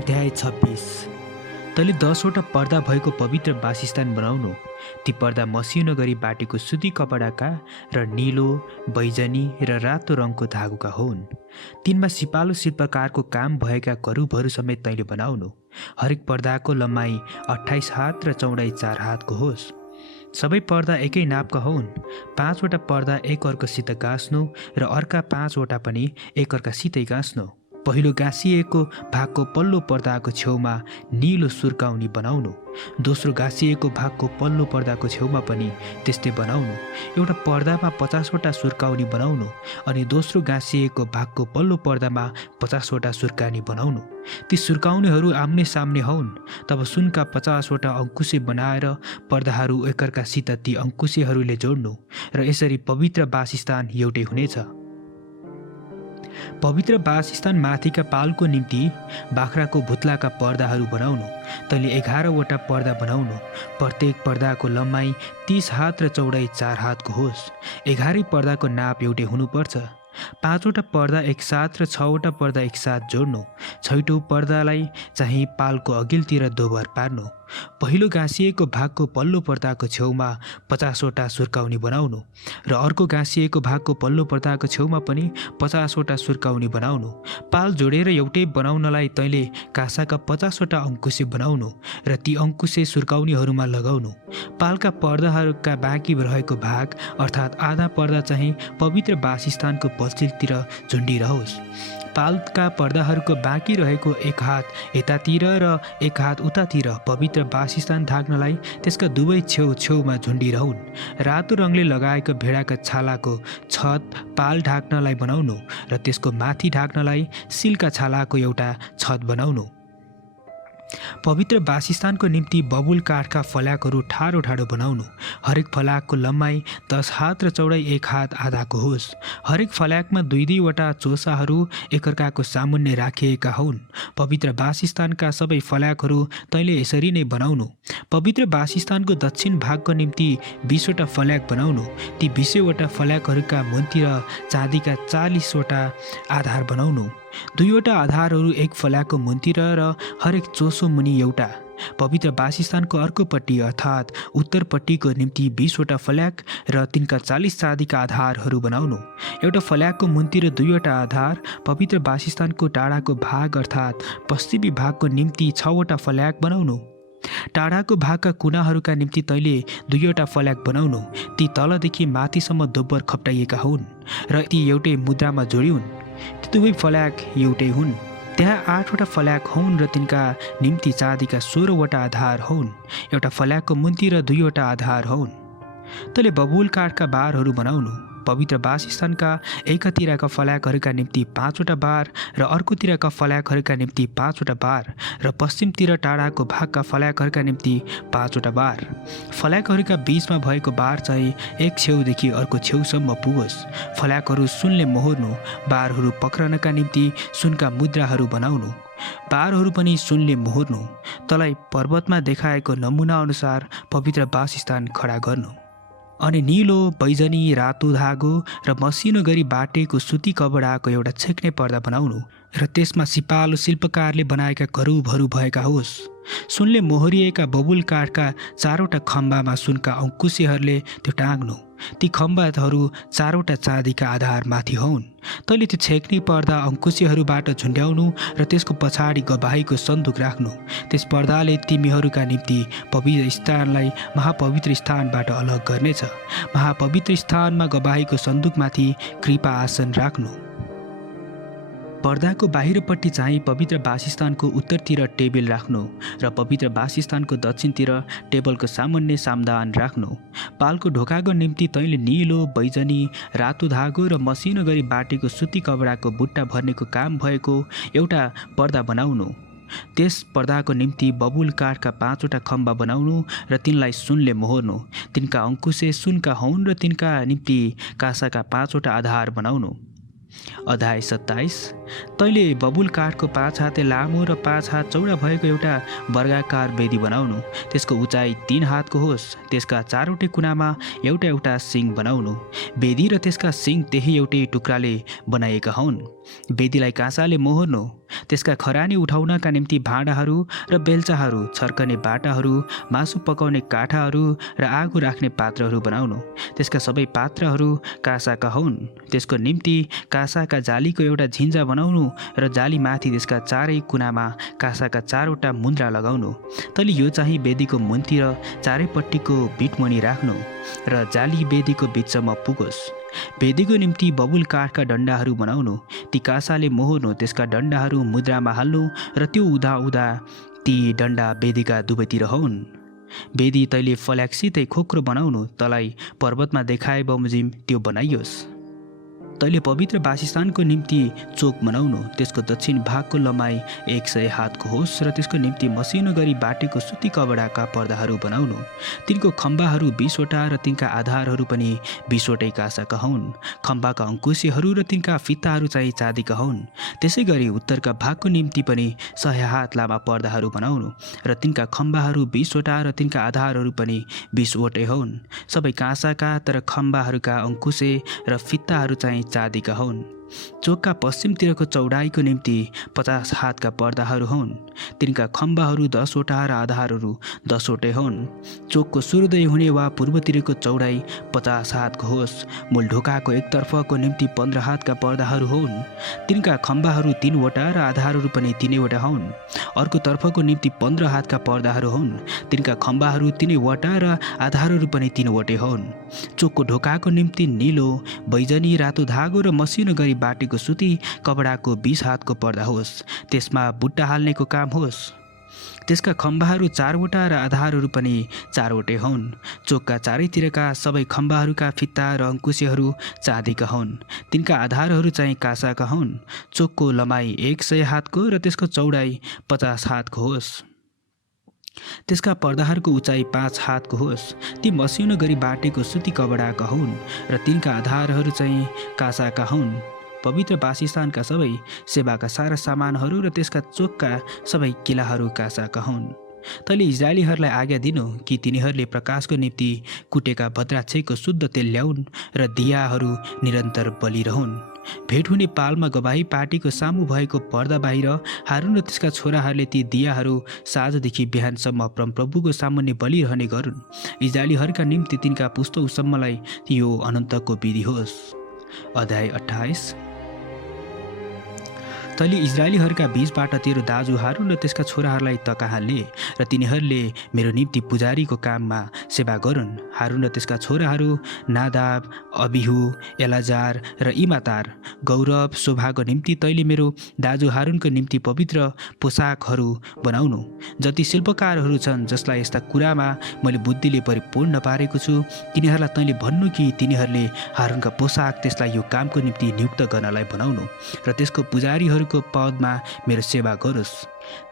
अध्याय 26। तैँले 10वटा पर्दा भएको पवित्र वासस्थान बनाउनु। ती पर्दा मसिनो गरी बाटेको सुती कपडाका र नीलो, बैजनी र रातो रङको धागोका हुन्। तिनमा सिपालु शिल्पकारको काम भएका करूबहरू समेत तैँले बनाउनु। हरेक पर्दाको लम्बाइ 28 हात र चौडाइ 4 हातको होस्। सबै पर्दा एकै नापका हुन्। 5वटा पर्दा एक अर्कोसित गाँस्नु र अर्का 5वटा पनि एक अर्कासितै गाँस्नु। पहिलो गाँसिएको भागको पल्लो पर्दाको छेउमा नीलो सुर्काउनी बनाउनु। दोस्रो गाँसिएको भागको पल्लो पर्दाको छेउमा पनि त्यस्तै बनाउनु। एउटा पर्दामा 50वटा सुर्काउनी बनाउनु अनि दोस्रो गाँसिएको भागको पल्लो पर्दामा 50वटा सुर्कानी बनाउनु। ती सुर्काउनीहरू आम्ने सामने हुन्। तब सुनका 50वटा अङ्कुशे बनाएर पर्दाहरू एकअर्कासित ती अङ्कुशेहरूले जोड्नु र यसरी पवित्र वासस्थान एउटै हुनेछ। पवित्र वासस्थान माथिका पालको निम्ति बाख्राको भुत्लाका पर्दाहरू बनाउनु। तैँले 11वटा पर्दा बनाउनु। प्रत्येक पर्दाको लम्बाइ 30 हात र चौडाइ 4 हातको होस्। 11 पर्दाको नाप एउटै हुनुपर्छ। 5वटा पर्दा एकसाथ र 6वटा पर्दा एकसाथ जोड्नु। 6औं पर्दालाई चाहिँ पालको अघिल्तिर दोबर पार्नु। पहिलो गाँसिएको भागको पल्लो पर्दाको छेउमा 50वटा सुर्काउनी बनाउनु र अर्को गाँसिएको भागको पल्लो पर्दाको छेउमा पनि 50वटा सुर्काउनी बनाउनु। पाल जोडेर एउटै बनाउनलाई तैँले काँसाका 50वटा अङ्कुशे बनाउनु र ती अङ्कुशे सुर्काउनीहरूमा लगाउनु। पालका पर्दाहरूका बाँकी रहेको भाग अर्थात् आधा पर्दा चाहिँ पवित्र वासस्थानको पछिल्तिर झुन्डिरहोस्। पालका पर्दाहरूको बाँकी रहेको एक हात यतातिर र एक हात उतातिर पवित्र वासस्थान ढाक्नलाई त्यसका दुवै छेउछेउमा झुन्डिरहुन्। रातो रङले लगाएको भेडाका छालाको छत पाल ढाक्नलाई बनाउनु र त्यसको माथि ढाक्नलाई सिलका छालाको एउटा छत बनाउनु। पवित्र वासस्थानको निम्ति बबुल काठका फल्याकहरू ठाडो ठाडो बनाउनु। हरेक फल्याकको लम्बाइ 10 हात र चौडाइ 1 हात आधाको होस्। हरेक फल्याकमा 2-2वटा चोसाहरू एकअर्काको सामुन्ने राखिएका हुन्। पवित्र वासस्थानका सबै फल्याकहरू तैँले यसरी नै बनाउनु। पवित्र वासस्थानको दक्षिण भागको निम्ति 20वटा फल्याक बनाउनु। ती 20वटा फल्याकहरूका मुन्तिर चाँदीका 40वटा आधार बनाउनु। 2वटा आधारहरू एक फल्याकको मुन्तिर र हरेक चोसो मुनि एउटा। पवित्र वासस्थानको अर्कोपट्टि अर्थात् उत्तरपट्टिको निम्ति 20वटा फल्याक र तिनका 40 चाँदीका आधारहरू बनाउनु। एउटा फल्याकको मुन्तिर 2वटा आधार। पवित्र वासस्थानको टाढाको भाग अर्थात् पश्चिमी भागको निम्ति 6वटा फल्याक बनाउनु। टाढाको भागका कुनाहरूका निम्ति तैँले 2वटा फल्याक बनाउनु। ती तलदेखि माथिसम्म दोब्बर खप्टाइएका हुन् र ती एउटै मुद्रामा जोडिउन्। ती दुवै फल्याक एउटै हुन्। त्यहाँ 8वटा फल्याक हुन् र तिनका निम्ति चाँदीका 16वटा आधार हुन्। एउटा फल्याकको मुन्तिर 2वटा आधार हुन्। तैँले बबुल काठका बारहरू बनाउनु। पवित्र वासस्थानका एकातिरका फल्याकहरूका निम्ति 5वटा बार र अर्कोतिरका फल्याकहरूका निम्ति 5वटा बार र पश्चिमतिर टाढाको भागका फल्याकहरूका निम्ति 5वटा बार। फल्याकहरूका बीचमा भएको बार चाहिँ एक छेउदेखि अर्को छेउसम्म पुगोस्। फल्याकहरू सुनले मोहोर्नु। बारहरू पक्रनका निम्ति सुनका मुद्राहरू बनाउनु। बारहरू पनि सुनले मोहोर्नु। तँलाई पर्वतमा देखाएको नमुना अनुसार पवित्र वासस्थान खडा गर्नु। अनि नीलो, बैजनी, रातो धागो र मसिनो गरी बाटेको सुती कपडाको एउटा छेक्ने पर्दा बनाउनु र त्यसमा सिपालु शिल्पकारले बनाएका करूबहरू भएका होस्। सुनले मोहरिएका बबुल काठका 4वटा खम्बामा सुनका अङ्कुशेहरूले त्यो टाँग्नु। ती खम्बाहरू 4वटा चाँदीका आधार माथि हुन्। तैँले त्यो छेक्ने पर्दा अङ्कुशेहरूबाट झुन्ड्याउनु र त्यसको पछाडि गवाहीको सन्दुक राख्नु। त्यस पर्दाले तिमीहरूका निम्ति पवित्र स्थानलाई महापवित्र स्थानबाट अलग गर्नेछ। महापवित्र स्थानमा गवाहीको सन्दुकमाथि कृपा आसन राख्नु। पर्दाको बाहिरपट्टि चाहिँ पवित्र वासस्थानको उत्तरतिर टेबल राख्नु र पवित्र वासस्थानको दक्षिणतिर टेबलको सामुन्ने सामदान राख्नु। पालको ढोकाको निम्ति तैँले नीलो, बैजनी, रातो धागो र मसिनो गरी बाटेको सुती कपडाको बुट्टा भर्नेको काम भएको एउटा पर्दा बनाउनु। त्यस पर्दाको निम्ति बबुल काठका 5वटा खम्बा बनाउनु र तिनलाई सुनले मोहोर्नु। तिनका अङ्कुशे सुनका हुन् र तिनका निम्ति काँसाका 5वटा आधार बनाउनु। अध्याय 27। तैँले बबुल काठको 5 हाते लामो र 5 हात चौडा भएको एउटा वर्गाकार वेदी बनाउनु। त्यसको उचाइ 3 हातको होस्। त्यसका 4वटै कुनामा एउटा एउटा सिङ बनाउनु। वेदी र त्यसका सिङ त्यही एउटै टुक्राले बनाइएका हुन्। वेदीलाई काँसाले मोहोर्नु, त्यसका खरानी उठाउनका निम्ति भाँडाहरू र बेल्चाहरू, छर्कने बाटाहरू, मासु पकाउने काठाहरू र आगो राख्ने पात्रहरू बनाउनु। त्यसका सबै पात्रहरू काँसाका हुन्। त्यसको निम्ति काँसाका जालीको एउटा झिन्जा बनाउनु र जालीमाथि त्यसका चारै कुनामा काँसाका 4वटा मुन्द्रा लगाउनु। तैले यो चाहिँ वेदीको मुन्तिर चारैपट्टिको बिटमुनि राख्नु र जाली वेदीको बिचसम्म पुगोस्। वेदीको निम्ति बबुल काठका डन्डाहरू बनाउनु, ती काँसाले मोहोर्नु, त्यसका डन्डाहरू मुद्रामा हाल्नु र त्यो उदा ती डन्डा वेदीका दुवैतिर हुन्। वेदी तैले फल्याक्सितै खोक्रो बनाउनु, तलाई पर्वतमा देखाए बमोजिम त्यो बनाइयोस्। तैले पवित्र वासस्थानको निम्ति चोक बनाउनु, त्यसको दक्षिण भागको लम्बाइ 100 हातको होस् र त्यसको निम्ति मसिनो गरी बाटेको सुती कपडाका पर्दाहरू बनाउनु। तिनको खम्बाहरू 20वटा र तिनका आधारहरू पनि 20वटै काँसाका हुन्। खम्बाका अङ्कुशहरू र तिनका फित्ताहरू चाहिँ चाँदीका हुन्। त्यसै गरी उत्तरका भागको निम्ति पनि 100 हात लामा पर्दाहरू बनाउनु र तिनका खम्बाहरू 20वटा र तिनका आधारहरू पनि 20वटै हुन्। सबै काँसाका, तर खम्बाहरूका अङ्कुशे र फित्ताहरू चाहिँ चाँदीका हुन्। चोकका पश्चिमतिरको चौडाइको निम्ति 50 हातका पर्दाहरू हुन्। तिनका खम्बाहरू 10वटा र आधारहरू 10वटै हुन्। चोकको सूर्योदय हुने वा पूर्वतिरको चौडाइ 50 हातको होस्। मूल ढोकाको एकतर्फको निम्ति 15 हातका पर्दाहरू हुन्। तिनका खम्बाहरू 3वटा र आधारहरू पनि 3वटा हुन्। अर्को तर्फको निम्ति 15 हातका पर्दाहरू हुन्। तिनका खम्बाहरू 3वटा र आधारहरू पनि 3वटै हुन्। चोकको ढोकाको निम्ति नीलो, बैजनी, रातो धागो र मसिनो गरी बाटेको सुती कपडाको 20 हातको पर्दा होस्। त्यसमा बुट्टा हाल्नेको काम होस्। त्यसका खम्बाहरू 4वटा र आधारहरू पनि 4वटै हुन्। चोकका चारैतिरका सबै खम्बाहरूका फित्ता र अङ्कुशेहरू चाँदीका हुन्। तिनका आधारहरू चाहिँ काँसाका हुन्। चोकको लम्बाइ 100 हातको र त्यसको चौडाइ 50 हातको होस्। त्यसका पर्दाहरूको उचाइ 5 हातको होस्। ती मसिनो गरी बाटेको सुती कपडाका हुन् र तिनका आधारहरू चाहिँ काँसाका हुन्। पवित्र वासस्थानका सबै सेवाका सारा सामानहरू र त्यसका चोकका सबै किलाहरू काँसाका हुन्। तैले इजरायलीहरूलाई आज्ञा दिनु कि तिनीहरूले प्रकाशको निम्ति कुटेका भद्राक्षको शुद्ध तेल ल्याउन् र दियाहरू निरन्तर बलिरहन्। भेट हुने पालमा गवाही पार्टीको सामु भएको पर्दा बाहिर हारुन र त्यसका छोराहरूले ती दियाहरू साँझदेखि बिहानसम्म परमप्रभुको सामुन्ने बलिरहने गरून्। इजरायलीहरूका निम्ति तिनका पुस्तौसम्मलाई यो अनन्तको विधि होस्। अध्याय 28। तैले इजरायलीहरूका बीचबाट तेरो दाजु हारुन र त्यसका छोराहरूलाई तकहाँ ले र तिनीहरूले मेरो निम्ति पुजारीको काममा सेवा गरून्। हारुन र त्यसका छोराहरू नादाब, अबिहु, एलाजार र इमातार। गौरव शोभाको निम्ति तैले मेरो दाजु हारुनको निम्ति पवित्र पोसाकहरू बनाउनु। जति शिल्पकारहरू छन् जसलाई यस्ता कुरामा मैले बुद्धिले परिपूर्ण पारेको छु, तिनीहरूलाई तैले भन्नु कि तिनीहरूले हारुनका पोसाक त्यसलाई यो कामको निम्ति नियुक्त गर्नलाई बनाउनु र त्यसको पुजारीहरू पदमा मेरो सेवा गरोस्।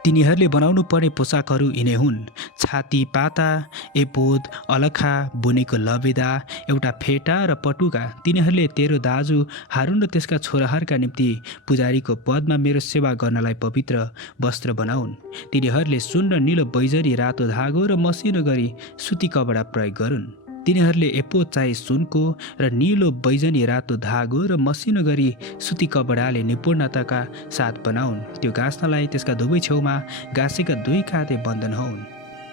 तिनीहरूले बनाउनु पर्ने पोसाकहरू यिनै हुन्: छाती पाता, एपोद, अलखा, बुनेको लबेदा, एउटा फेटा र पटुका। तिनीहरूले तेरो दाजु हारुन र त्यसका छोराहरूका निम्ति पुजारीको पदमा मेरो सेवा गर्नलाई पवित्र वस्त्र बनाउन्। तिनीहरूले सुन र नीलो, बैजरी, रातो धागो र मसिनो गरी सुती कपडा प्रयोग गरून्। तिनीहरूले एपोद चाहिँ सुनको र नीलो, बैजनी, रातो धागो र मसिनो गरी सुती कपडाले निपुणताका साथ बनाउन्। त्यो गाँच्नलाई त्यसका दुवै छेउमा गाँसेका 2 काँधे बन्धन हुन्।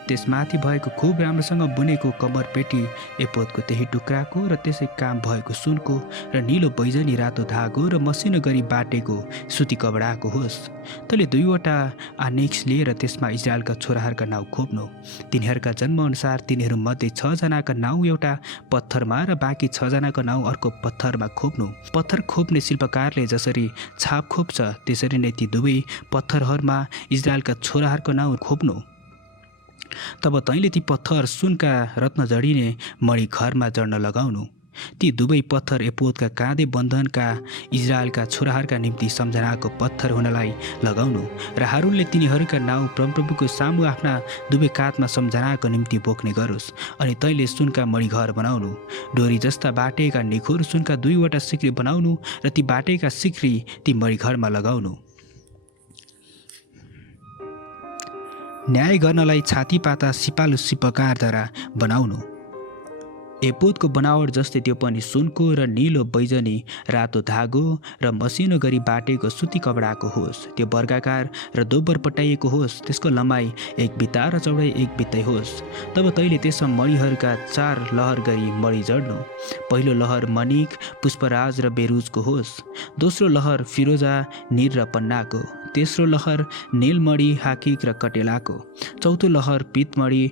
त्यसमाथि भएको खुब राम्रोसँग बुनेको कम्मर पेटी एपोदको त्यही टुक्राको र त्यसै काम भएको सुनको र नीलो, बैजनी, रातो धागो र मसिनो गरी बाटेको सुती कपडाको होस्। तैले 2वटा आनेक्स लिएर त्यसमा इजरायलका छोराहरूका नाउँ खोप्नु। तिनीहरूका जन्मअनुसार तिनीहरूमध्ये 6 जनाका नाउँ एउटा पत्थरमा र बाँकी 6 जनाको नाउँ अर्को पत्थरमा खोप्नु। पत्थर खोप्ने शिल्पकारले जसरी छाप खोप्छ त्यसरी नै ती दुवै पत्थरहरूमा इजरायलका छोराहरूको नाउँ खोप्नु। तब तैले ती पत्थर सुनका रत्न जडिने मणि घरमा जड्न लगाउनु। ती दुवै पत्थर एपोदका काँधे बन्धनका इजरायलका छोराहरूका निम्ति सम्झनाको पत्थर हुनलाई लगाउनु र हारुनले तिनीहरूका नाउँ परमप्रभुको सामु आफ्ना दुवै काँधमा सम्झनाको निम्ति बोक्ने गरोस्। अनि तैले सुनका मणिघर बनाउनु। डोरी जस्ता बाटेका निखुर सुनका 2वटा सिक्री बनाउनु र ती बाटेका सिक्री ती मणिघरमा लगाउनु। न्याय गर्नलाई छाती पाता सिपालु शिल्पकारद्वारा बनाउनु। एपोदको बनावट जस्तै त्यो पनि सुनको र निलो बैजनी रातो धागो र मसिनो गरी बाटेको सुती कपडाको होस्। त्यो वर्गाकार र दोब्बर पट्याइएको होस्। त्यसको लम्बाइ 1 बित्ता र चौडाइ 1 बित्तै होस्। तब तैँले त्यसमा मणिहरूका 4 लहर गरी मणि जड्नु। पहिलो लहर मणिक, पुष्पराज र बेरुजको होस्। दोस्रो लहर फिरोजा, निर र पन्नाको। तेस्रो लहर नीलमणि, हाकिक र कटेलाको। चौथो लहर पितमणि,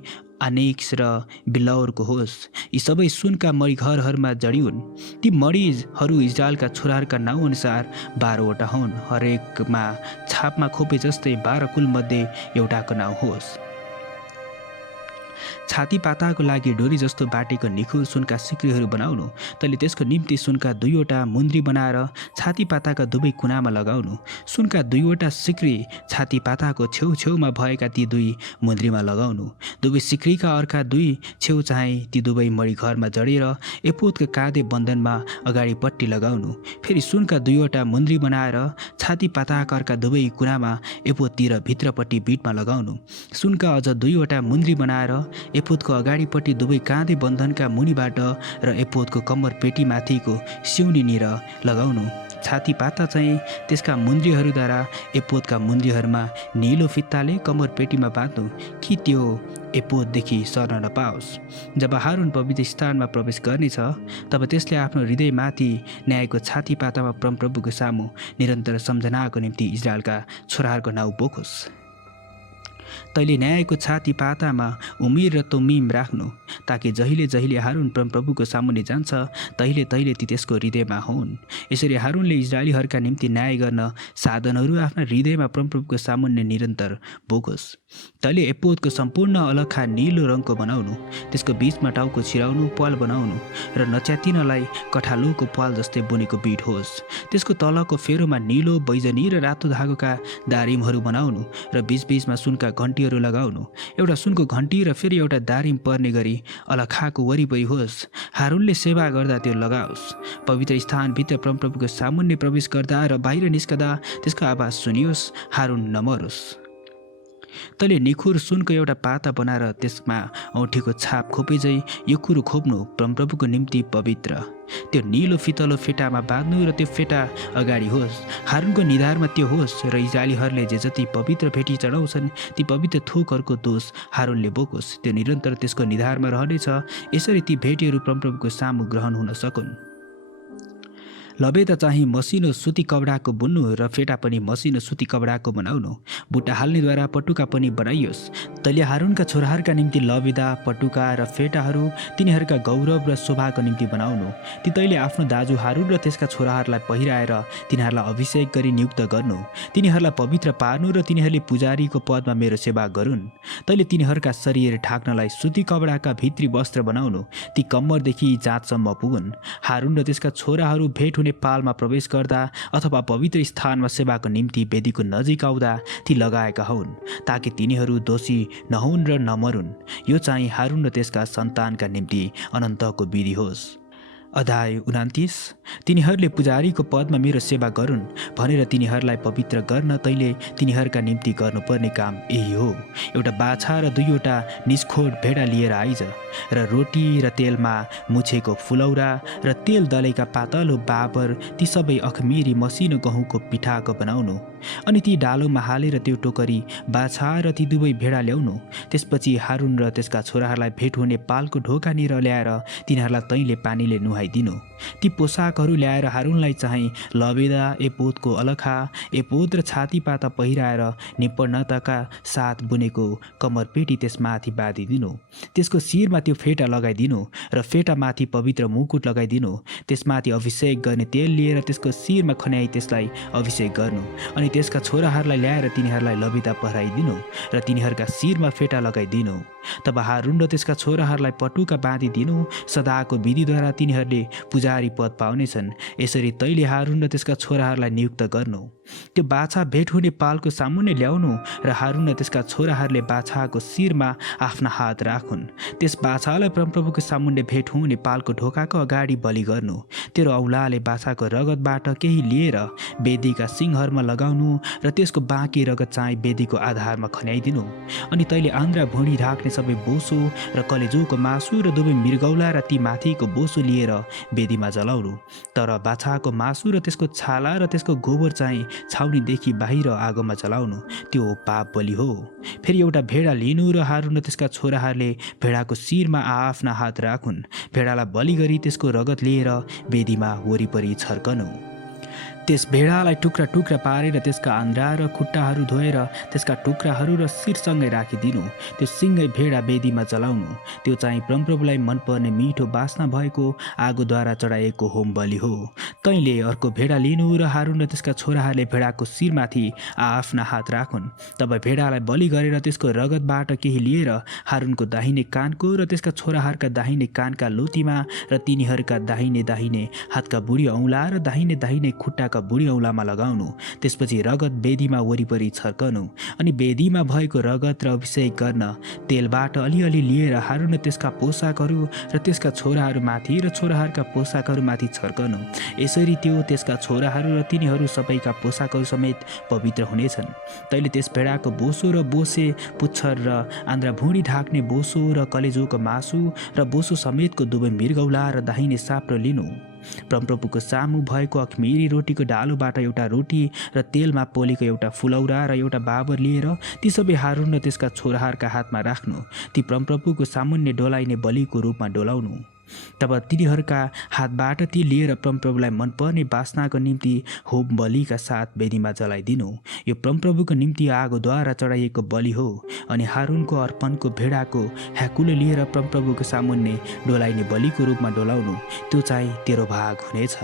अनेक्स र बिल्लौरको होस्। यी सबै सुनका मणि घरहरूमा जडिउन्। ती मणिहरू इजरायलका छोराहरूका नाउँ अनुसार 12वटा हुन्। हरेकमा छापमा खोपे जस्तै 12 कुलमध्ये एउटाको नाउँ होस्। छाती पाताको लागि डोरी जस्तो बाटेको निखुर सुनका सिक्रीहरू बनाउनु। तैँले त्यसको निम्ति सुनका 2वटा मुन्द्री बनाएर छाती पाताका दुवै कुनामा लगाउनु। सुनका 2वटा सिक्री छाती पाताको छेउछेउमा भएका ती 2 मुन्द्रीमा लगाउनु। दुवै सिक्रीका अर्का 2 छेउ चाहिँ ती दुवै मणि घरमा जडेर एपोदका काँधे बन्धनमा अगाडिपट्टि लगाउनु। फेरि सुनका 2वटा मुन्द्री बनाएर छाती पाताका अर्का दुवै कुनामा एपोदतिर भित्रपट्टि बिटमा लगाउनु। सुनका अझ 2वटा मुन्द्री बनाएर एपोदको अगाडिपट्टि दुवै काँधे बन्धनका मुनिबाट र एपोदको कम्मर पेटीमाथिको सिउनीनिर लगाउनु। छाती पाता चाहिँ त्यसका मुन्द्रीहरूद्वारा एपोदका मुन्द्रीहरूमा निलो फित्ताले कम्मर पेटीमा बाँध्नु कि त्यो एपोददेखि सर्न नपाओस्। जब हारुन पवित्र स्थानमा प्रवेश गर्नेछ तब त्यसले आफ्नो हृदयमाथि न्यायको छाती पातामा परमप्रभुको सामु निरन्तर सम्झनाको निम्ति इजरायलका छोराहरूको नाउँ बोकोस्। तैँले न्यायको छाती पातामा उमिर र तुमिम राख्नु, ताकि जहिले जहिले हारुन परमप्रभुको सामुन्ने जान्छ तहिले तहिले ती त्यसको हृदयमा हुन्। यसरी हारुनले इजरायलीहरूका निम्ति न्याय गर्न साधनहरू आफ्ना हृदयमा परमप्रभुको सामुन्ने निरन्तर बोकोस्। तैँले एपोदको सम्पूर्ण अलखा निलो रङको बनाउनु। त्यसको बीचमा टाउको छिराउनु प्वाल बनाउनु र नच्यातिनलाई कठालोको प्वाल जस्तै बुनेको बिट होस्। त्यसको तलको फेरोमा निलो, बैजनी र रातो धागोका दारिमहरू बनाउनु र बीचबीचमा सुनका घन्टीहरू लगाउनु। एउटा सुनको घन्टी र फेरि एउटा दारिम पर्ने गरी अलखाको वरिपरि होस्। हारुनले सेवा गर्दा त्यो लगाओस्। पवित्र स्थानभित्र परमप्रभुको सामुन्ने प्रवेश गर्दा र बाहिर निस्कदा त्यसको आवाज सुनियोस्, हारुन नमरोस्। तैँले निखुर सुनको एउटा पाता बनाएर त्यसमा औँठीको छाप खोपेझै यो कुरो खोप्नु, परमप्रभुको निम्ति पवित्र। त्यो निलो फितलो फेटामा बाँध्नु र त्यो फेटा अगाडि होस्। हारुनको निधारमा त्यो होस् र इजरायलीहरूले जे जति पवित्र भेटी चढाउँछन् ती पवित्र थोकहरूको दोष हारुनले बोकोस्। त्यो निरन्तर त्यसको निधारमा रहनेछ। यसरी ती भेटीहरू परमप्रभुको सामु ग्रहण हुन सकुन्। लबेदा चाहिँ मसिनो सुती कपडाको बुन्नु र फेटा पनि मसिनो सुती कपडाको बनाउनु। बुट्टा हाल्नेद्वारा पटुका पनि बनाइयोस्। तैँले हारुनका छोराहरूका निम्ति लबेदा, पटुका र फेटाहरू तिनीहरूका गौरव र शोभाको निम्ति बनाउनु। ती तैँले आफ्नो दाजु हारुन र त्यसका छोराहरूलाई पहिराएर तिनीहरूलाई अभिषेक गरी नियुक्त गर्नु। तिनीहरूलाई पवित्र पार्नु र तिनीहरूले पुजारीको पदमा मेरो सेवा गरून्। तैँले तिनीहरूका शरीर ढाक्नलाई सुती कपडाका भित्री वस्त्र बनाउनु। ती कम्मरदेखि जाँचसम्म पुगुन्। हारुन र त्यसका छोराहरू भेट हुने पालमा प्रवेश गर्दा अथवा पवित्र स्थानमा सेवाको निम्ति वेदीको नजिक आउँदा ती लगाएका हुन्, ताकि तिनीहरू दोषी नहुन् र नमरुन्। यो चाहिँ हारुन र त्यसका सन्तानका निम्ति अनन्तको विधि होस्। अध्याय 29। तिनीहरूले पुजारीको पदमा मेरो सेवा गरून् भनेर तिनीहरूलाई पवित्र गर्न तैँले तिनीहरूका निम्ति गर्नुपर्ने काम यही हो। एउटा बाछा र 2वटा निस्खोट भेडा लिएर आइज र रोटी र तेलमा मुछेको फुलौरा र तेल दलेका पातलो बाबर ती सबै अखमिरी मसिनो गहुँको पिठाको बनाउनु। अनि ती डालोमा हालेर त्यो टोकरी बाछा र ती दुवै भेडा ल्याउनु। त्यसपछि हारुन र त्यसका छोराहरूलाई भेट हुने पालको ढोकानिर ल्याएर तिनीहरूलाई तैँले पानीले नुहाइदिनु। ती पोसाकहरू ल्याएर हारुनलाई चाहिँ लबेदा, एपोदको अलखा, एपोद र छाती पाता पहिराएर निपुणताका साथ बुनेको कम्मरपेटी त्यसमाथि बाँधिदिनु। त्यसको शिरमा त्यो फेटा लगाइदिनु र फेटामाथि पवित्र मुकुट लगाइदिनु। त्यसमाथि अभिषेक गर्ने तेल लिएर त्यसको शिरमा खन्याई त्यसलाई अभिषेक गर्नु। अनि त्यसका छोराहरूलाई ल्याएर तिनीहरूलाई लबेदा पहिराइदिनु र तिनीहरूका शिरमा फेटा लगाइदिनु। तब हारुन र त्यसका छोराहरूलाई पटुका बाँधिदिनु। सदाको विधिद्वारा तिनीहरूले पुजारी पद पाउनेछन्। यसरी तैँले हारुन र त्यसका छोराहरूलाई नियुक्त गर्नु। त्यो बाछा भेट हुने पालको सामुन्ने ल्याउनु र हारुन र त्यसका छोराहरूले बाछाको शिरमा आफ्ना हात राखुन्। त्यस बाछालाई परमप्रभुको सामुन्ने भेट हुने पालको ढोकाको अगाडि बलि गर्नु। तेरो औलाले बाछाको रगतबाट केही लिएर वेदीका सिङहरूमा लगाउनु र त्यसको बाँकी रगत चाहिँ वेदीको आधारमा खन्याइदिनु। अनि तैँले आन्द्रा भुँडी ढाक्ने सबै बोसो र कलेजोको मासु र दुवै मृगौला र ती माथिको बोसो लिएर वेदीमा जलाउनु। तर बाछाको मासु र त्यसको छाला र त्यसको गोबर चाहिँ छाउनीदेखि बाहिर आगोमा जलाउनु, त्यो पाप बलि हो। फेरि एउटा भेडा लिनु र हारुन र त्यसका छोराहरूले भेडाको शिरमा आआफ्ना हात राखुन्। भेडालाई बलि गरी त्यसको रगत लिएर वेदीमा वरिपरि छर्कनु। त्यस भेडालाई टुक्रा टुक्रा पारेर त्यसका आन्द्रा र खुट्टाहरू धोएर त्यसका टुक्राहरू र शिरसँगै राखिदिनु। त्यो सिङ्गै भेडा वेदीमा जलाउनु। त्यो चाहिँ परमप्रभुलाई मनपर्ने मिठो बास्ना भएको आगोद्वारा चढाइएको होम बलि हो। तैँले अर्को भेडा लिनु र हारुन र त्यसका छोराहरूले भेडाको शिरमाथि आआफ्ना हात राखुन्। तब भेडालाई बलि गरेर त्यसको रगतबाट केही लिएर हारुनको दाहिने कानको र त्यसका छोराहरूका दाहिने कानका लोतीमा र तिनीहरूका दाहिने दाहिने हातका बुढी औँला र दाहिने दाहिने खुट्टा बुढी औँलामा लगाउनु। त्यसपछि रगत वेदीमा वरिपरि छर्कनु। अनि वेदीमा भएको रगत र अभिषेक गर्न तेलबाट अलिअलि लिएर हारुन त्यसका पोसाकहरू र त्यसका छोराहरूमाथि र छोराहरूका पोसाकहरूमाथि छर्कनु। यसरी त्यो त्यसका छोराहरू र तिनीहरू सबैका पोसाकहरू समेत पवित्र हुनेछन्। तैँले त्यस भेडाको बोसो र बोसे पुच्छर र आन्द्रा भुँडी ढाक्ने बोसो र कलेजोको मासु र बोसो समेतको दुवै मृगौला र दाहिने साप्रो लिनु। परमप्रभुको सामु भएको अखमिरी रोटीको डालोबाट एउटा रोटी र तेलमा पोलेको एउटा फुलौरा र एउटा बाबर लिएर ती सबै हारुन र त्यसका छोराहरूका हातमा राख्नु। ती परमप्रभुको सामुन्ने डोलाइने बलिको रूपमा डोलाउनु। तब तिनीहरूका हातबाट ती लिएर परमप्रभुलाई मनपर्ने बास्नाको निम्ति होम बलिका साथ वेदीमा जलाइदिनु। यो परमप्रभुको निम्ति आगोद्वारा चढाइएको बलि हो। अनि हारुनको अर्पणको भेडाको ह्याकुलो लिएर परमप्रभुको सामुन्ने डोलाइने बलिको रूपमा डोलाउनु। त्यो चाहिँ तेरो भाग हुनेछ।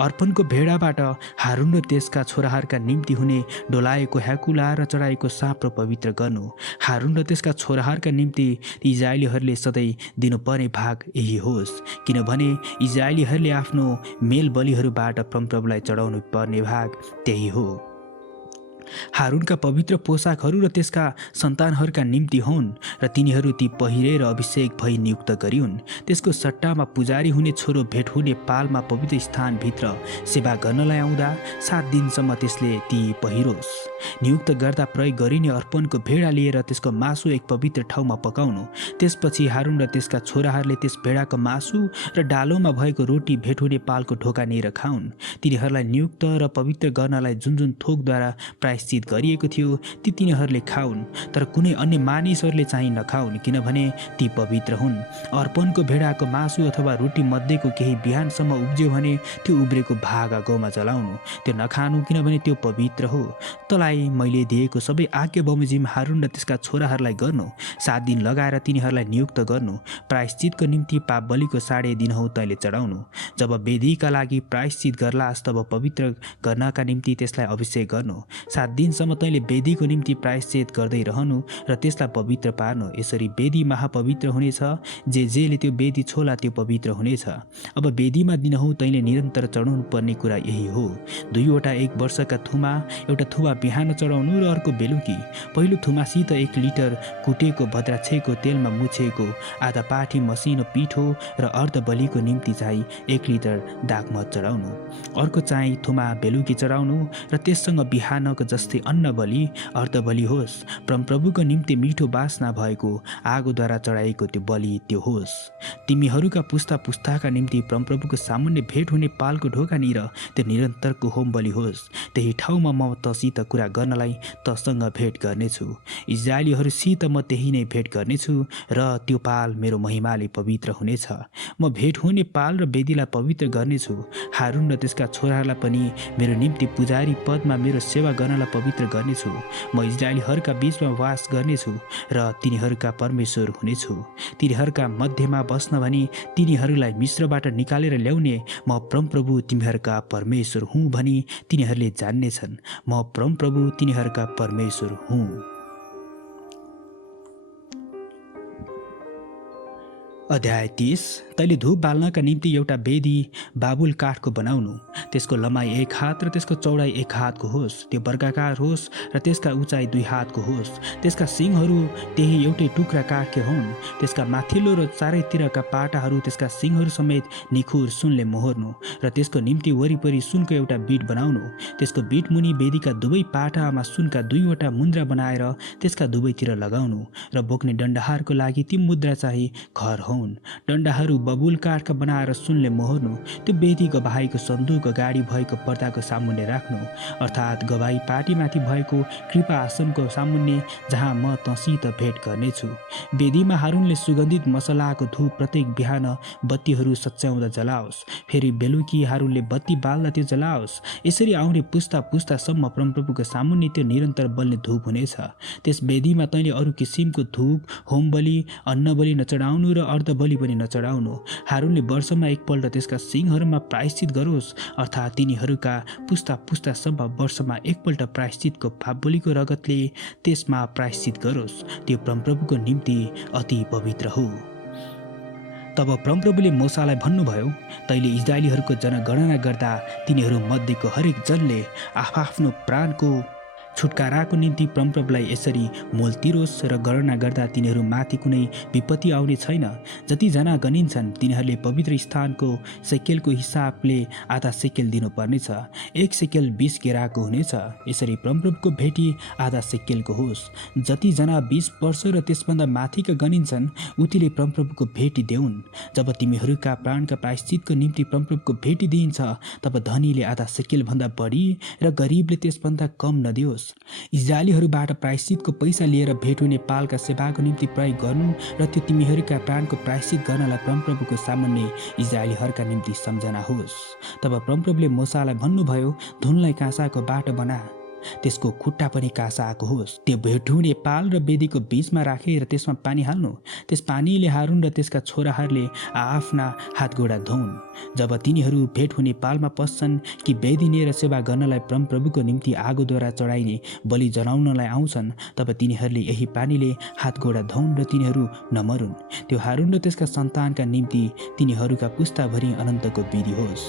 अर्पणको भेडाबाट हारुन र त्यसका छोराहरूका निम्ति हुने डोलाएको ह्याकुला र चढाएको साप्रो पवित्र गर्नु। हारुन र त्यसका छोराहरूका निम्ति इजरायलीहरूले सधैँ दिनुपर्ने भाग यही होस्, किनभने इजरायलीहरूले आफ्नो मेल बलिहरूबाट परमप्रभुलाई चढाउनु पर्ने भाग त्यही हो। हारुनका पवित्र पोसाकहरू र त्यसका सन्तानहरूका निम्ति हुन् र तिनीहरू ती पहिरेर अभिषेक भई नियुक्त गरिउन्। त्यसको सट्टामा पुजारी हुने छोरो भेट हुने पालमा पवित्र स्थानभित्र सेवा गर्नलाई आउँदा 7 दिनसम्म त्यसले ती पहिरोस्। नियुक्त गर्दा प्रयोग गरिने अर्पणको भेडा लिएर त्यसको मासु एक पवित्र ठाउँमा पकाउनु। त्यसपछि हारुन र त्यसका छोराहरूले त्यस भेडाको मासु र डालोमा भएको रोटी भेट हुने पालको ढोका लिएर खाउन्। तिनीहरूलाई नियुक्त र पवित्र गर्नलाई जुन जुन थोकद्वारा प्रायश्चित गरिएको थियो ती तिनीहरूले खाउन्, तर कुनै अन्य मानिसहरूले चाहिँ नखाउन्, किनभने ती पवित्र हुन्। अर्पणको भेडाको मासु अथवा रोटी मध्येको केही बिहानसम्म उब्ज्यो भने त्यो उब्रेको भाग आगोमा जलाउनु। त्यो नखानु, किनभने त्यो पवित्र हो। तँलाई मैले दिएको सबै आज्ञा बमोजिम हारुन र त्यसका छोराहरूलाई गर्नु। 7 दिन लगाएर तिनीहरूलाई नियुक्त गर्नु। प्रायश्चितको निम्ति पाप बलिको 1.5 दिनहौ तैँले चढाउनु। जब वेदीका लागि प्रायश्चित गर्लास् तब पवित्र गर्नका निम्ति त्यसलाई अभिषेक गर्नु। 7 दिनसम्म तैँले वेदीको निम्ति प्रायश्चित गर्दै रहनु र त्यसलाई पवित्र पार्नु। यसरी वेदी महापवित्र हुनेछ। जेले त्यो वेदी छोला त्यो पवित्र हुनेछ। अब वेदीमा दिनहौ तैँले निरन्तर चढाउनु पर्ने कुरा यही हो। 2 वटा 1 वर्षका थुमा, एउटा थुमा बिहान चढाउनु र अर्को बेलुकी। पहिलो थुमासित 1 लिटर कुटेको भद्राक्षको तेलमा मुछेको आधा पाठी मसिनो पिठो र अर्ध बलिको निम्ति चाहिँ 1 लिटर दागमत चढाउनु। अर्को चाहिँ थुमा बेलुकी चढाउनु र त्यससँग बिहानको जस्तै अन्न बलि अर्ध बलि होस्। परमप्रभुको निम्ति मिठो बास्ना भएको आगोद्वारा चढाइएको त्यो बलि त्यो होस्। तिमीहरूका पुस्ता पुस्ताका निम्ति परमप्रभुको सामुन्ने भेट हुने पालको ढोकानिर त्यो निरन्तरको होम बलि होस्। त्यही ठाउँमा म तँसित कुरा गर्नलाई तँसँग भेट गर्नेछु। इजरायलीहरूसित म त्यही नै भेट गर्नेछु र त्यो पाल मेरो महिमाले पवित्र हुनेछ। म भेट हुने पाल र वेदीलाई पवित्र गर्नेछु। हारुन र त्यसका छोराहरूलाई पनि मेरो निम्ति पुजारी पदमा मेरो सेवा गर्नलाई पवित्र गर्नेछु। म इजरायलीहरूका बीचमा वास गर्नेछु र तिनीहरूका परमेश्वर हुनेछु। तिनीहरूका मध्यमा बस्न भनी तिनीहरूलाई मिस्रबाट निकालेर ल्याउने म परमप्रभु तिमीहरूका परमेश्वर हुँ भनी तिनीहरूले जान्नेछन्। म परमप्रभु तिनीहरूका परमेश्वर हुँ। अध्याय 30। तैँले धूप बाल्नका निम्ति एउटा वेदी बाबुल काठको बनाउनु। त्यसको लम्बाइ 1 हात र त्यसको चौडाइ 1 हातको होस्। त्यो वर्गाकार होस् र त्यसका उचाइ 2 हातको होस्। त्यसका सिङहरू त्यही एउटै टुक्रा काठके हुन्। त्यसका माथिल्लो र चारैतिरका पाटाहरू त्यसका सिङहरू समेत निखुर सुनले मोहर्नु र त्यसको निम्ति वरिपरि सुनको एउटा बिट बनाउनु। त्यसको बिट मुनि वेदीका दुवै पाटामा सुनका 2वटा मुद्रा बनाएर त्यसका दुवैतिर लगाउनु र बोक्ने डन्डाहरूको लागि ती मुद्रा चाहिँ घर हुन्। डन्डाहरू बबुल काठका बनाएर सुनले मोहर्नु। त्यो वेदी गवाहीको सन्दुक अगाडि भएको पर्दाको सामुन्ने राख्नु, अर्थात् गवाही पार्टीमाथि भएको कृपा आसनको सामुन्ने, जहाँ म तँसित भेट गर्नेछु। वेदीमा हारुनले सुगन्धित मसलाको धूप प्रत्येक बिहान बत्तीहरू सच्याउँदा जलाओस्। फेरि बेलुकी हारुनले बत्ती बाल्दा त्यो जलाओस्। यसरी आउने पुस्ता पुस्तासम्म परमप्रभुको सामुन्ने त्यो निरन्तर बल्ने धूप हुनेछ। त्यस वेदीमा तैँले अरू किसिमको धूप, होमबलि, अन्नबलि नचढाउनु र अर्धबलि पनि नचढाउनु। हारुनले वर्षमा एकपल्ट त्यसका सिङहरूमा प्रायश्चित गरोस्, अर्थात् तिनीहरूका पुस्ता पुस्तासम्म वर्षमा एकपल्ट प्रायश्चितको पापबलिको रगतले त्यसमा प्रायश्चित गरोस्। त्यो परमप्रभुको निम्ति अति पवित्र हो। तब परमप्रभुले मूसालाई भन्नुभयो, तैँले इस्राएलीहरूको जनगणना गर्दा तिनीहरू मध्येको हरेक जनले आफ्नो प्राणको छुटकाराको निम्ति परमप्रभुलाई यसरी मोल तिरोस् र गणना गर्दा तिनीहरू माथि कुनै विपत्ति आउने छैन। जतिजना गनिन्छन् तिनीहरूले पवित्र स्थानको सेकेलको हिसाबले आधा सेकेल दिनुपर्नेछ। 1 सेकेल 20 गेराको हुनेछ। यसरी परमप्रभुको भेटी आधा सेकेलको होस्। जतिजना 20 वर्ष र त्यसभन्दा माथिका गनिन्छन् उतिले परमप्रभुको भेटी देऊन्। जब तिमीहरूका प्राणका प्रायश्चितको निम्ति परमप्रभुको भेटी दिइन्छ, तब धनीले आधा सेकेलभन्दा बढी र गरिबले त्यसभन्दा कम नदियोस्। इस्राएलीहरूबाट प्रायश्चितको पैसा लिएर भेट हुने पालका सेवाको निम्ति प्रयोग गर्नु र त्यो तिमीहरूका प्राणको प्रायश्चित गर्नलाई परमप्रभुको सामुन्ने इस्राएलीहरूका निम्ति सम्झना होस्। तब परमप्रभुले मूसालाई भन्नुभयो, धुनलाई काँसाको बाटो बना, त्यसको खुट्टा पनि काँसाको होस्। त्यो भेट हुने पाल र वेदीको बीचमा राखेर त्यसमा पानी हाल्नु। त्यस पानीले हारुन र त्यसका छोराहरूले आफ्ना हातगोडा धोउन्। जब तिनीहरू भेट हुने पालमा पस्छन् कि वेदी लिएर सेवा गर्नलाई परमप्रभुको निम्ति आगोद्वारा चढाइने बलि जलाउनलाई आउँछन्, तब तिनीहरूले यही पानीले हातगोडा धोउन् र तिनीहरू नमरुन्। त्यो हारुन र त्यसका सन्तानका निम्ति तिनीहरूका पुस्ताभरि अनन्तको विधि होस्।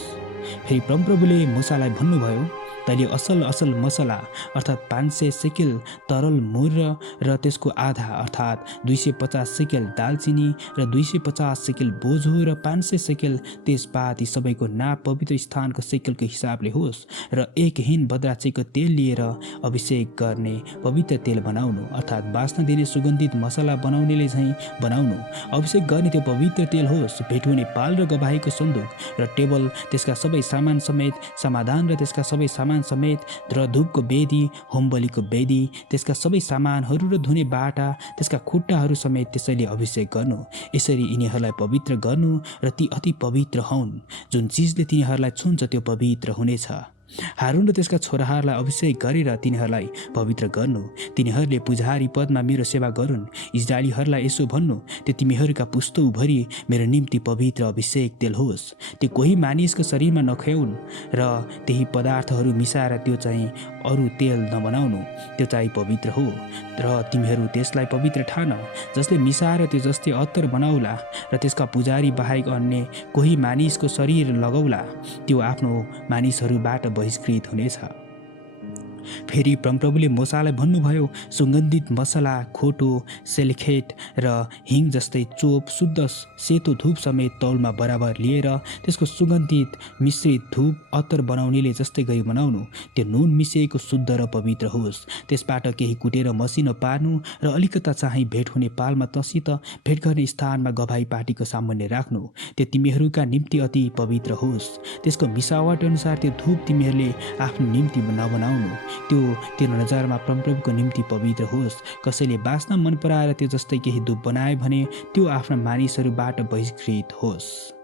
फेरि परमप्रभुले मूसालाई भन्नुभयो, तैँले असल असल मसला अर्थात् 500 सेकेल तरल मुर्र र त्यसको आधा अर्थात् 250 सेकेल दालचिनी र 250 सेकेल बोझो र 500 सेकेल तेजपात, यी सबैको नाप पवित्र स्थानको सेकेलको हिसाबले होस्। र 1 हिन बद्राचीको तेल लिएर अभिषेक गर्ने पवित्र तेल बनाउनु, अर्थात् बास्ना दिने सुगन्धित मसला बनाउनेले झैँ बनाउनु। अभिषेक गर्ने त्यो पवित्र तेल होस्। भेट हुने पाल र गवाहीको सन्दुक र टेबल, त्यसका सबै सामान समेत, समाधान र त्यसका सबै सामान समेत, र धूपको वेदी, होमबलिको वेदी, त्यसका सबै सामानहरू र धुने बाटा, त्यसका खुट्टाहरू समेत त्यसैले अभिषेक गर्नु। यसरी यिनीहरूलाई पवित्र गर्नु र ती अति पवित्र हुन्। जुन चिजले तिनीहरूलाई छुन्छ त्यो पवित्र हुनेछ। हारुन र त्यसका छोराहरूलाई अभिषेक गरेर तिनीहरूलाई पवित्र गर्नु। तिनीहरूले पुजारी पदमा मेरो सेवा गरून्। इस्राएलीहरूलाई यसो भन्नु, त्यो तिमीहरूका पुस्तौभरि मेरो निम्ति पवित्र अभिषेक तेल होस्। त्यो कोही मानिसको शरीरमा नखुवाउन् र त्यही पदार्थहरू मिसाएर त्यो चाहिँ अरू तेल नबनाउनु। त्यो चाहिँ पवित्र हो र तिमीहरू त्यसलाई पवित्र ठान। जसले मिसाएर त्यो जस्तै अत्तर बनाउला र त्यसका पुजारी बाहेक अन्य कोही मानिसको शरीर लगाउला, त्यो आफ्नो मानिसहरूबाट बहिष्कृत हुनेछ। फेरि परमप्रभुले मूसालाई भन्नुभयो, सुगन्धित मसला, खोटो, सेलखेट र हिङ जस्तै चोप शुद्ध सेतो धूप समेत तौलमा बराबर लिएर त्यसको सुगन्धित मिश्रित धूप अत्तर बनाउनेले जस्तै गरी बनाउनु। त्यो नुन मिसिएको शुद्ध र पवित्र होस्। त्यसबाट केही कुटेर मसिनो पार्नु र अलिकता चाहिँ भेट हुने पालमा तँसित भेट गर्ने स्थानमा गवाही पार्टीको सामुन्ने राख्नु। त्यो तिमीहरूका निम्ति अति पवित्र होस्। त्यसको मिसावट अनुसार त्यो धूप तिमीहरूले आफ्नो निम्ति नबनाउनु। त्यो तेरो नजरमा परमप्रभुको निम्ति पवित्र होस्। कसैले बास्ना मन पराएर त्यो जस्तै केही धूप बनायो भने त्यो आफ्ना मानिसहरूबाट बहिष्कृत होस्।